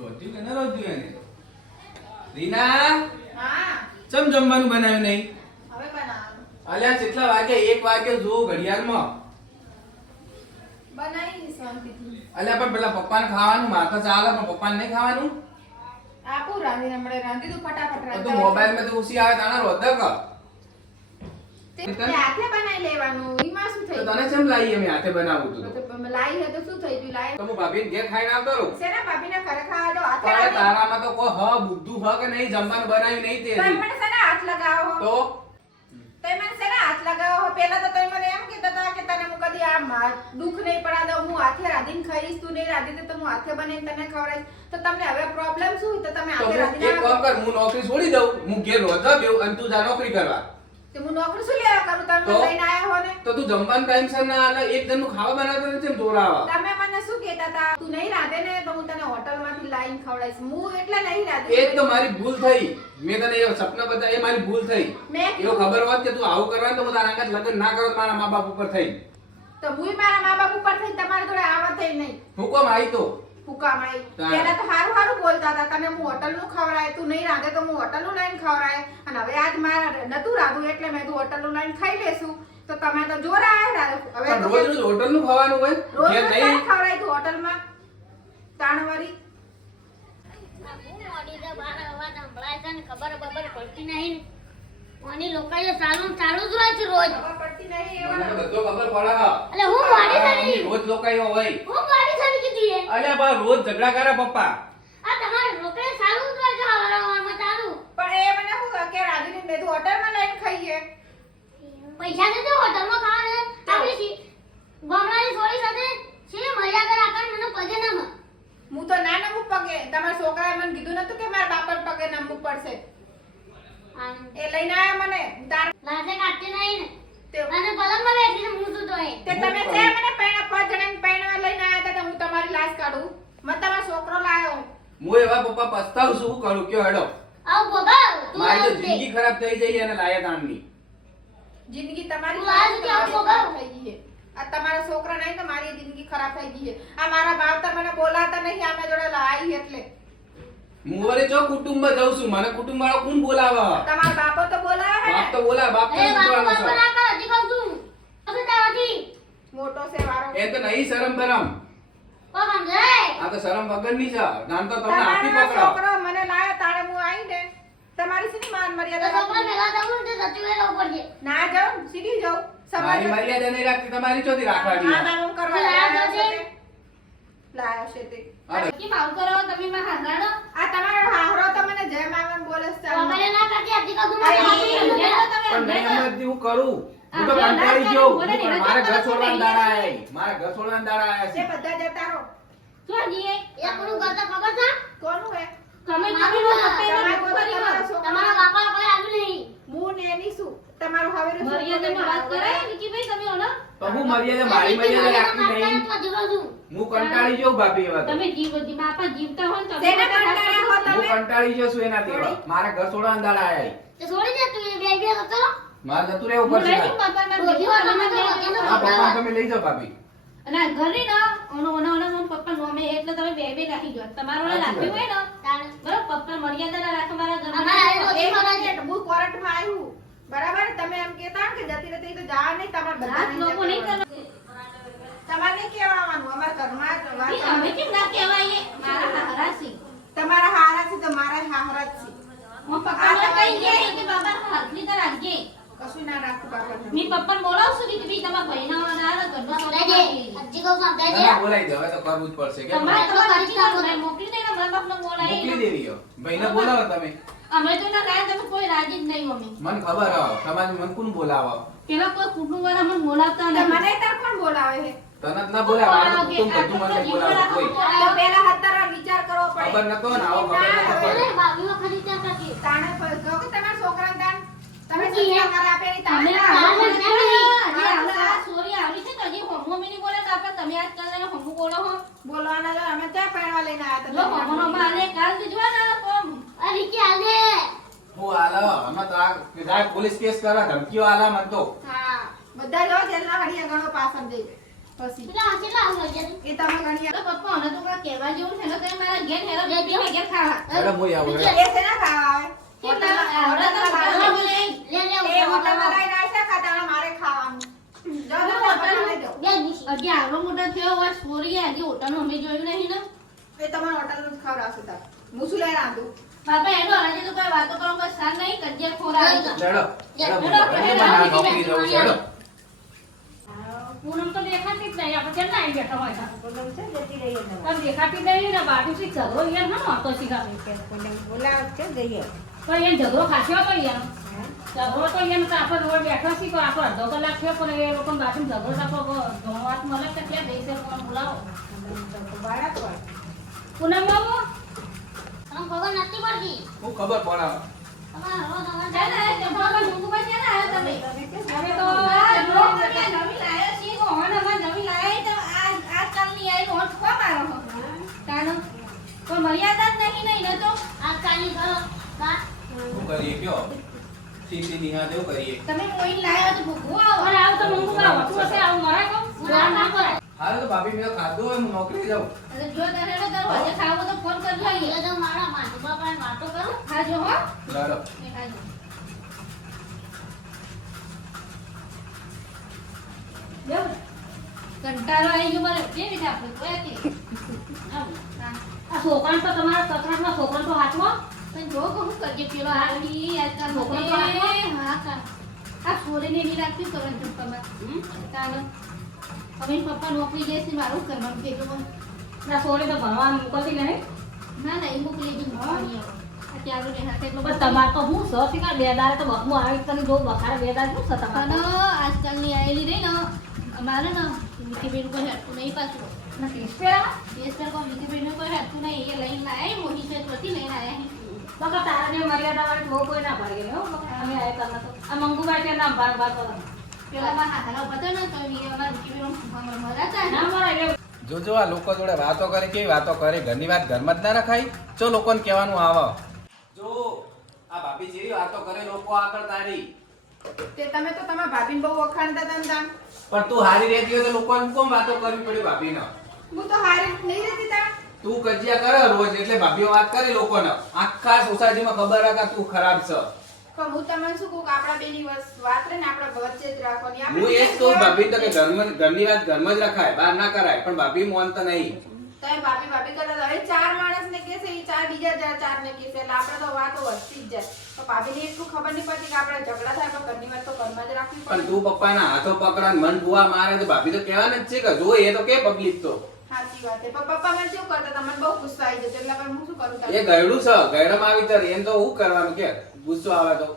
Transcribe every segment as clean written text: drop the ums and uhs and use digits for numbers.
રોટી ને રોટી એને રીના હા ચમ જમવાનું બનાવ્યું નહીં હવે બનાવવાનું અલ્યા કેટલા વાગે 1 વાગે જો ઘડિયાળમાં બનાવી શાંતિથી અલ્યા પણ પેલા પપ્પાને ખાવાનું માર તો ચાલે પણ પપ્પાને નહીં ખાવાનું આપું રાંધી હમણે રાંધી દઉં ફટાફટ તો રાંધતા મોબાઈલ માં તો ઉસી આવે તાણા રોધક તે હાથે બનાવી લેવાનું ઈમાં શું તો થઈ તને કેમ લાવી અમે હાથે બનાવું તું તો લાઈ હે તો શું થઈ ગયું લાઈ તો હું ભાભીને ઘેર ખાઈને આવતો રહું સેના ભાભીને ઘરે ખાવા દો હાથે પણ રાંધી તારામાં તો કોઈ હ બુદ્ધુ હ કે નહીં જમવાનું બનાવ્યું નહીં તે તો મને સેના હાથ લગાવો તો તો મને સેના હાથ લગાવો પહેલા તો તમે મને એમ કીધા હતા કે તને હું કદી આ દુખ નહીં પડા દઉં હું હાથે રાંધીને ખાઈશ તું નહીં રાંધી તો હું હાથે બનાવીને તને ખવડાવીશ તો તમને હવે પ્રોબ્લેમ શું તો તમે તો હાથે એક રાંધીને કામ કર હું નોકરી છોડી દઉં હું ઘેર રોધા બેઉ અને તું જા નોકરી કરવા તો હું નોકરી શું લેવા કરું તમે તો? લઈને આયા હો ને તો તું જમવાનું ટાઈમસર ના આલે એક જણનું ખાવા બનાવતો નથી જોરાવા તમે મને શું કહેતા હતા તું નહીં રાંધે ને તો હું તને હોટલમાંથી લાઈન ખવડાવીશ હું એટલે નહીં એ રાંધી જ તો મારી ભૂલ થઈ મેં તને એ સપના બતા એ મારી ભૂલ થઈ મેં એવો ખબર હોત કે તું આવું કરવા તો હું તારા આગળ લગ્ન ના કરો મારા મા બાપ ઉપર થઈ તો હું મારા મા બાપ ઉપર થઈને તમારી જોડે આવવા થઈ નહીં હુકમ આવી તો હુકામાઈ હા. પહેલા તો હારું હારું બોલતા હતા તને હું હોટલનું ખવડાય તું નહીં રાંધે તો હું હોટલનું લાઈન ખવડાય અને હવે આજ મારા નતું રાંધું એટલે મેં તું હોટલનું લાઈન ખાઈ લેશું તો તમે તો જોરા આવ્યા હવે પણ તો રોજ રોજ હોટલ નું ખાવાનું હોય રોજ ઘેર રોજ નહીં તારે ખવડાય તું હોટલમાં તાણવારી ખબર બબર પડતી નહીં ઓની લોકાયો ચાલુ ચાલુ જ હોય છે રોજ ખબર પડતી નહીં મને એવા તો બધો ખબર પડે હા એટલે હું મોડી થઈ રોજ લોકાયો હોય હું મોડી થઈ કીધી હે અલ્યા બા રોજ ઝઘડા કરે પપ્પા આ તમારે લોકાયો ચાલુ જ હોય છે હવારમાં ચાલુ પણ એ મને શું કે રાંધીને મેં તું હોટલમાં લાઈન ખાઈએ પૈસા દે હોટલમાં ખાવા આપણી ગમરાની છોડી સાથે છે મર્યાદા રાખવાનું મને પગે ના મત હું તો ના નમું પગે તમારા છોકરાએ મને કીધું નતું કે મારા બાપા પગે નમવું પડશે એ લઈને આયા મને તાર લાજે કાઢતી નહીં ને તે- અને પલંગમાં બેઠીને હું શું તો એ તે તમે જે મને પૈણા 5 જણાને પૈણા લઈને આયા હતા તો હું તમારી લાશ કાઢું મને તમારો છોકરો લાયો હું એવા પપ્પા પસ્તાવ છું શું કરું કયો હેડો આવ બોગા તું મારી તો આવ દે. જિંદગી ખરાબ થઈ જઈ અને લાયા તાણની જિંદગી તમારી તું આજ ખરાબ ક્યાં ભોગવ? થઈ ગઈ છે આ તમારા છોકરા નહીં તો મારી જિંદગી ખરાબ થઈ ગઈ છે આ મારા માવતર મને બોલાતા નહીં આમે જોડે લાઈ એટલે હું વરે જો કુટુંબમાં જાઉં છું મને કુટુંબ વાળો કોણ બોલાવે તમારા બાપો તો બોલાવે હે બાપ ને તો બોલા બાપ તો એ બાપુ બોલાવે બાપુ ના કર હજી કહું છું હવે તાવાથી મોટો છે વારો એ તો નહીં શરમ બરમ કો સમજાય આ તો શરમ વગરની છે નામ તો તમને આપી તમારા પકડો છોકરો મને લાયો તારે હું આઈ ને તમારી સીધી માન તો મર્યાદા છોકરા રાખું. ભેગા થવું ને તે સચવે રહેવું પડશે ના જાઉં સીધી જાઉં મારી સમાજ મર્યાદા નહીં રાખતી તમારી ચોથી રાખવાની આ નામ કરવા લાયો લાયો છે છે. તે. લાયો છે તે અરે. કેમ આવું કરો તમે માં હાંગાડો આ તમારો હાહરો તો મને જય મામન બોલે છે ચાલો. વગરે ના કરતી હજી કહું અરે, છું એ પણ નહીં સમજતી હું કરું હું તો કંટાળી ગયો મારા ઘર છોડવાના દાડા આયા મારા ઘર છોડવાના દાડા આયા જે છે બધા જતા રહો શું જીએ એ કોનું કરતા ખબર છે કોનું હે તમે મારું મારું બાપ, બાપ તમારા છોકરા. તમારા બાપા કોઈ આવ્યું નહીં હું ને એની શું તમારો હવે મર્યાદામાં વાત કરાય વિકીભાઈ તમે ઓલો તો હું મર્યાદા મારી મર્યાદા રાખતી નહીં તો જીવો છું હું કંટાળી ગયો ભાભી એવા તો. તમે જીવ બાપા જીવતા હોય ને શેના તમે કંટાળ્યા હો હું તમે કંટાળી ગયો છું એનાથી હવે. મારા ઘર છોડવાના દાડા આયા તે છોડી દે તું એ બે બે તો ચલો મારે જતું રહેવું હું લઈ પડશે જઉં બાપા મારા રોજી વાર તમે તમે લઈ તો જાઓ. હા પપ્પા તમે લઈ જાઓ ભાભી અને આ ઘરે ના ઓનો પપ્પા નોમે એટલે તમે બે બે રાખી ગયો તમારો ઓલા સાચી રાખ્યું હોય ને તાણ બરાબર પપ્પા મર્યાદા ના રાખો મારા અમારા ઘરમાં એ એક ખબર છે. મિનિટ, હું કોર્ટમાં આવ્યું બરાબર તમે એમ કહેતા ને કે જતી રહેતી તો જા નહીં તમારે બધા રાત લોકો નહીં કરવા તમારે નહીં કહેવાનું અમારા ઘરમાં જ વાત ઈ અમે કેમ ના કહેવાય એ? મારા હારા છે તમારા હારા છે તો મારા હારા જ છે હું પપ્પાને કહી ગયા કે બાબા હાથની તો રાખજે કશું ના રાખતું બાપા મેં પપ્પાને બોલાવશું કે ભઈ તમારા ભાઈના વાળા ઘરનો સમજાય છોકરો દે હજી કહું છું સમજાય દે ના બોલાવી દે હવે તો કરવું જ પડશે કે તમારે તો તમારે કરી હજી નાખો. મોકલી દે ને મારા બાપને બોલાવી મોકલી દેવી હો. ભાઈને બોલાવો તમે અમે તો ના રાય તમે કોઈ રાજી જ નહીં અમે મને ખબર હો તમારે મન કોણ બોલાવો પેલા કોઈ કુટુંબ વાળા મને બોલાવતા તો નહીં મને તાર કોણ બોલાવે છે તને જ ના બોલાવે મારું કુટુંબ બધું મને બોલાવે કોઈ તો પેલા હતારા વિચાર કરવો પડે ખબર નતો ને આવો ખબર નતો અરે પડે ભાભીઓ ખરી ત્યાં કરતી તાણે પર કહો કે તમારા છોકરાને તાણ તમે હું કહીએ? સંસ્કાર આપે નહીં તાણે અમે તાણ. આ હજી નથી. આવડા સોરી આવી છે તો હજી હોમો મિની બોલે તો આપણે તમે આજ કાલે હોમો બોલો હો બોલવાના જો અમે ત્યાં પહેરવા લઈને આવ્યા જો હતા હોમો બાલે કાલ થી જોવા ના કોમ અરે વિકી હાલ દે હું આલો અમે તો આ પોલીસ કેસ કરવા ધમકીઓ આલા મન તો હા બધા જો જેલના ઘડિયા ઘણો પાછળ જઈ પછી કેટલા આવું લઈ એ તમે ગણી તો પપ્પા મને તો કાંઈ કહેવા જેવું છે ને તમે મારા ઘેર હેલો બેબી ઘેર ખાવા હેડો મોય આવું હેડો. એ છે ને ખાવા આવે એ હોટલમાં લઈને આવશે ખાતા મારે ખાવાનું જાઓ તો બનાવી દો હજી આવડો મોટો થયો હોય સોરી હજી હોટલમાં અમે જોયું નહીં ને એ તમારે હોટલનું જ ખવડાવશે તાર હું શું લઈને આવું બાપા એનો આજે તો કોઈ વાતો કરો કોઈ સાર નહીં કજિયા ખોરાક હેડો હેડો મને ના નોકરી જવું છે હેડો. પૂનમ તો દેખાતી જ નહીં આપણે કેમ ના આવી બેઠા હોય બોલમ છે જતી રહી ને તમે દેખાતી નહીં ને બાજુ થી ઝઘડો યાર ના નહોતો શીખાવે કે બોલાવ છે જઈએ પણ એ ઝઘડો ખાસ્યો તો યાર ઝઘડો તો યાર તો આપણે રોડ બેઠો છીએ તો આપણો અડધો કલાક થયો પણ એ લોકો બાજુ ઝઘડો આપણો ધોળવાત મળે તો ક્યાં જઈશે કોણ બોલાવો બાળક હોય પૂનમ બાબુ તમને ખબર નથી પડતી હું ખબર પડે તમારા હરો તમારા ચાલ આ જમવામાં ઢોંગુમાં છે ને આયા તમે હવે તો નવી લાયા છીએ તો હોન અમાર નવી લાયા તો આ કાલની આઈ હોન ખવા મારો હો તાનો કોઈ મર્યાદા જ નહીં ને તો આજકાલની ઘરો બા શું કરીએ કયો સીધી નિહા દેવ કરીએ. તમે કોઈ લાયા તો ભૂખો આવો અને આવું તો મંગુ બા હોતું હશે આવું મરાય કહું ના ના કરે હાલ તો ભાભી મેં ખાધું હોય હું નોકરી જાઉં. એટલે જો તારે તો આજે ખાવો તો ફોન કરજો એ તો મારા માતુ બાપાને વાતો કરો ખાજો હો હેડો. એ ખાજો એવું કંટાળો આવી ગયો મને કેવી રીતે આપણે કોઈ હતી આ છોકરાને તો તમારા સસરાના છોકરાને તો હાચવો પણ જો કહું કરજે પેલો આવી આજકાલ છોકરો તો હા કા આ છોરીને નહીં રાખતી કરવાનું ચૂપમાં તાનો હવે પપ્પા નોકરી જશે મારું કરવાનું કે જો ના સોરે તો ભણવા મોકલતી નહીં ના ના એ મોકલી દઉં ભણવાની હવે અત્યારે ને હાથે એટલો પણ તમારે તો હું સર શીખા બે દાડે તો બકમું આવી તને જો બખાડે બે દાડે શું છે અને તમારે આજકાલની આયેલી રહી ને અમારે ને વિકીબેન કોઈ હેઠતું નહીં પાછું નથી પેલા દેશ પર કોઈ વિકીબેન કોઈ હેઠતું નહીં એ લઈને લાયા મોટી છે ત્યાંથી લઈને આયા બકા તારાને મર્યાદા વાળી બહુ કોઈ ના પાડી ગઈ હો બકા અમે આય કરના તો આ મંગુભાઈ કે નામ બાર બાર કરો પેલા માં હાથાનો પતો ને તો એ અમારા વિકીબેન મરાતા ના મરાય રે જોજો આ લોકો જોડે વાતો કરે કેવી વાતો કરે ઘરની વાત ઘરમાં જ ના રખાય જો લોકોને કહેવાનું આવે જો આ ભાભી જેવી વાતો કરે લોકો આગળ તારી તે તમે તો તમારા ભાભીને બહુ વખાણતા હતા ને તાન પણ તું હારી રહેતી હોય તો લોકોને કોમ વાતો કરવી પડી ભાભીને હું તો હારી નહીં રહેતી તાન તું કજિયા કરે રોજ એટલે ભાભીઓ વાત કરે લોકોને આખા સોસાયટીમાં ખબર રાખા તું ખરાબ છે પણ હું તમને શું કહું કે આપણા બેની વાત રહે ને આપણા વચ્ચે જ રાખવાની હું એ જ કહું ભાભી તો કે ઘરની વાત ઘરમાં જ રખાય બહાર ના કરાય પણ ભાભી મોનતા નહીં તમે ભાભી ભાભી કરતા હતા. હવે ચાર માણસને કહેશે એ ચાર બીજા ચાર ને કહેશે એટલે આપણે તો વાતો વધતી જ જાય તો ભાભીને એટલું ખબર નહીં પડતી કે આપણે ઝઘડા થાય તો ઘરની વાત તો ઘરમાં જ રાખવી પણ પડે તું પપ્પાના હાથો પકડા મન બુઆ મારે તો ભાભી તો કહેવાના જ છે કે જો એ તો કે પબ્લિક તો સાચી વાત છે પણ પપ્પા મને શું કરતા તમને બહુ ગુસ્સો આવી જતો એટલે પણ હું શું કરું તારે? એ ગયડું છે ગયડમાં આવી તર એમ તો હું કરવાનું કે ગુસ્સો આવે તો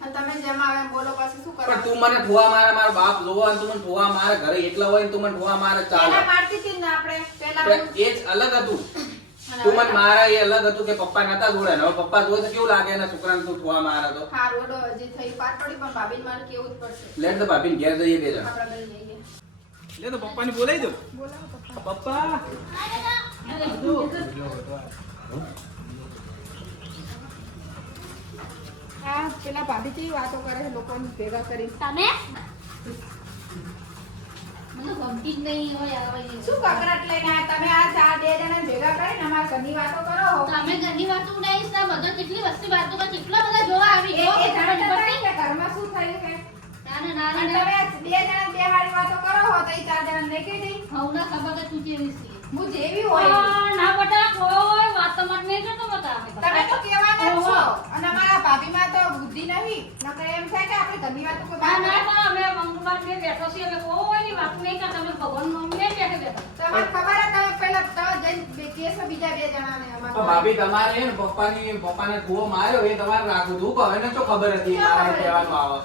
અને તમે જેમ આવે એમ બોલો પછી શું પણ કરવાનું? તું મને ઠુવા મારે મારો બાપ જોવો અને તું મને ઠુવા મારે ઘરે એકલા હોય ને તું મને ઠુવા મારે ચાલે પહેલા મારતી હતી ને આપણે પહેલા પણ એ જ અલગ હતું તું મને મારા એ અલગ હતું કે પપ્પા નતા જોડે ને હવે પપ્પા જોડે તો કેવું લાગે એના છોકરાને તું ઠુવા મારે તો હા રોડો હજી થઈ પાટ પડી પણ ભાભીને મારે કેવું જ પડશે લે તો ભાભીને ઘેર જઈએ બે જણ આપણે લઈ જઈએ લે તો પપ્પાને બોલાવી દો પપ્પા હા પેલા ભાભી કેવી વાતો કરે છે લોકોને ભેગા કરી તમે મને ગમતી જ નહીં હોય આવે શું કકરાટ લઈને આયા તમે આ ચાર બે જણા ભેગા કરીને અમારા ઘરની વાતો કરો તમે ઘરની વાતો ઉડાવીશ ને બધો કેટલી વસ્તી વાતો કરે કેટલા બધા જોવા આવી એ ગયો એ જાણતા હતા કે ઘરમાં શું થયું છે નાના નાના અને તમે આ બે જણા બે હારી વાતો કરો હો તો એ ચાર જણા ને કહી દઈ હવના ખબર કે તું કેવી છે હું જેવી હોય એવી. ના બટા કોઈ વાત તો મત નહીં જતો બતા તમે તો કહેવાના જ છો અને અમારા ભાભીમાં તો બુદ્ધિ નહીં નકર એમ થાય કે આપણે ઘરની વાતો કોઈ ના બહાર ના પણ અમે મંગળવાર બે બેઠો છીએ અમે કોઈની વાત નહીં કરતા અમે ભગવાન નામ લઈને બેઠે બેઠા તમને ખબર હે તમે પહેલા તમે જઈને કેસો બીજા બે જણાને પણ અમારા ભાભી તમારે હે ને પપ્પાને ઠુવો માર્યો એ તમારે રાખવું હતું પણ એને તો ખબર હતી મારે કહેવાનું આવે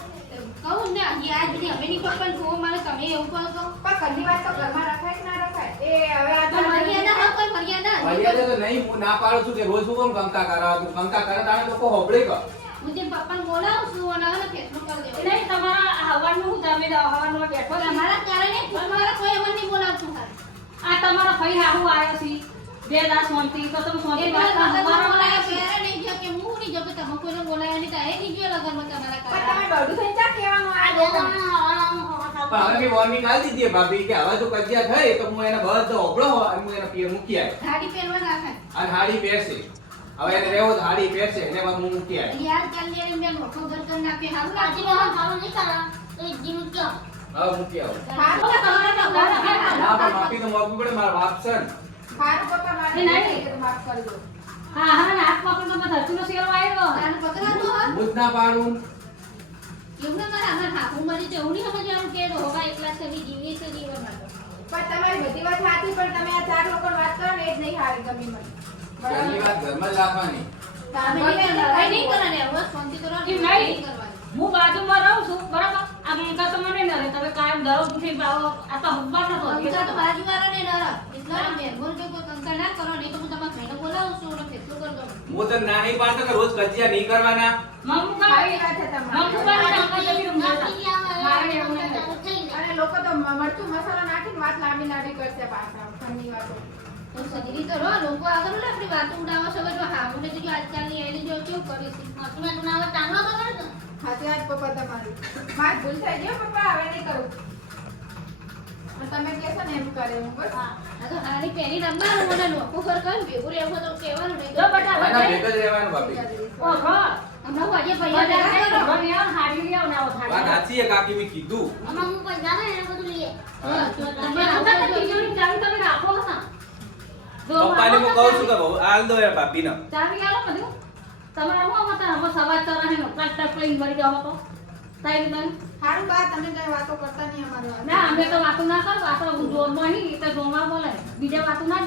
કહું ને હજી આજ બધી અમે નહીં પણ તું મારે તમે એવું કહો છો પણ ઘરની વાત તો ઘરમાં રખાય કે ના રખાય એ હવે આ તો મર્યાદા હોય કોઈ મર્યાદા મર્યાદા તો નહીં હું ના પાડું છું કે રોજ હું કેમ કંકા કરાવ તું કંકા કરે તાણે લોકો હોબળે કર હું જે પપ્પાને બોલાવું છું અને હવે ફેસલો કરી દેવો નહીં તમારા હવાનું હું તમે હવાનું બેઠો છે તમારા કારણે તમારા કોઈ અમને નહીં બોલાવતું ખાલી આ તમારા ભાઈ હારું આવ્યો છે બે દાસ શાંતિ તો તમે શાંતિ એટલે વાત કરો. લગનમાં મારો બોલાયા આવ્યો છે. પહેરા નહીં ગયો કે હું નહીં ગયો કે તમે કોઈને બોલાયા નહીં તો એ નહીં ગયો લગનમાં તમારા પણ કારણે તમે બળું થઈને ચા કહેવાનું આ આ બે લોકો? જણા હવાનો પણ હવે મેં warning આલી દીધી ભાભી કે હવે જો કજિયા થાય તો હું એને બધો ઓગળો અને હું એને પિયર મૂકી આવે ગાડી પહેરવા નાખે અને હાડી પહેરશે હવે એને રહેવો તો હાડી પહેરશે એને બાદ હું મૂકી આવે યાર ચાલ લે મેં મોટો ઘર કરી નાખે હારું આજે બહુ સારું નહીં કરા તો એક જીવ કયો હવે મૂકી આવો હારું તમારે તો ઘર ના પણ માફી તો માગવી પડે મારા બાપ છે ને. હારું પપ્પા મારે એ નહીં. નહીં, માફ કરી દો. હા હા ને હાથ પકડ તો મત હરચુનો શેરો આવ્યો તારે પકડાતો હોય હું જ ના પાડું એવું ના કરે અમાર ઠાકુર મરી છે એવું નહીં સમજવાનું કે હોગા એકલા છે બી જીવીએ છે જીવન માટે પણ તમારી બધી વાત સાચી પણ તમે આ ચાર લોકોની વાત કરો ને એ જ નહીં હારી ગમી મને. ઘરની વાત ઘરમાં જ રાખવાની તમે કઈ નહીં કરવાની હવે શાંતિ કરવાની એમ નહીં. નહીં કરવાની હું બાજુમાં રહું છું બરાબર આ ગંગા તો મને ન રહે તમે કાયમ દરો ઉઠી પાવો આ તો હબ્બા નતો કંકા તો બાજુવાળા ને ડર એટલે મહેરબાન કે કોઈ કંકા ના કરો નહીં તો હું તમારા ભાઈને બોલાવું છું અને ફેસલો કરી દઉં હું તો ના નહીં પાડતો કે રોજ કજિયા નહીં કરવાના મમ્મુ સારી કા વાત છે તમારી. મમ્મુ કા જમી રૂમ મારે એવું નહીં. અને લોકો તો મરચું મસાલો નાખીને વાત લાંબી લાંબી કરશે પાછા ઘરની વાતો. તો સદરી તો રહો લોકો આગળ ને આપણી વાતો ઉડાવો છો જો હા મને તો જો આજકાલની એની જો કેવું કરીશ તમે તું ચાંદલો તો કરજો સાચી વાત પપ્પા તમારી. મારી ભૂલ થઈ ગઈ હો પપ્પા, હવે નહીં કરું. અને તમે કહેશો ને એમ કરે હું બસ. આ તો હારી પહેરી રમવાનું મને લોકો ઘર કર ભેગું રહેવું તો કહેવાનું નહીં જો બટા આના બટા ભેગા જ રહેવાનું ભાભી ઓ ઘર હમણાં હું આજે ભૈયા ડાયરા કરો ઘર આવ હાડી લે આવ ના વાત થાડી સાચી છે કાકી મેં કીધું આમાં હું પૈસા ને એને બધું લઈએ હા. તમે આવું તો તિજોરી ચાવી તમે રાખો ના પપ્પાને હું કહું છું કે બહુ આલ દો યાર ભાભીને ચાવી આલો બધું તમારા હું મત હમ સવા ચરા હે નો પ્લાસ્ટર પ્લેન મરી ગયો તો તાઈ દન સારું બા, તમે કઈ વાતો કરતા નહીં અમારી વાત. ના અમે તો વાતો ના કરો વાતો હું જોરમાં નહીં તો જોરમાં બોલે બીજા વાતો ના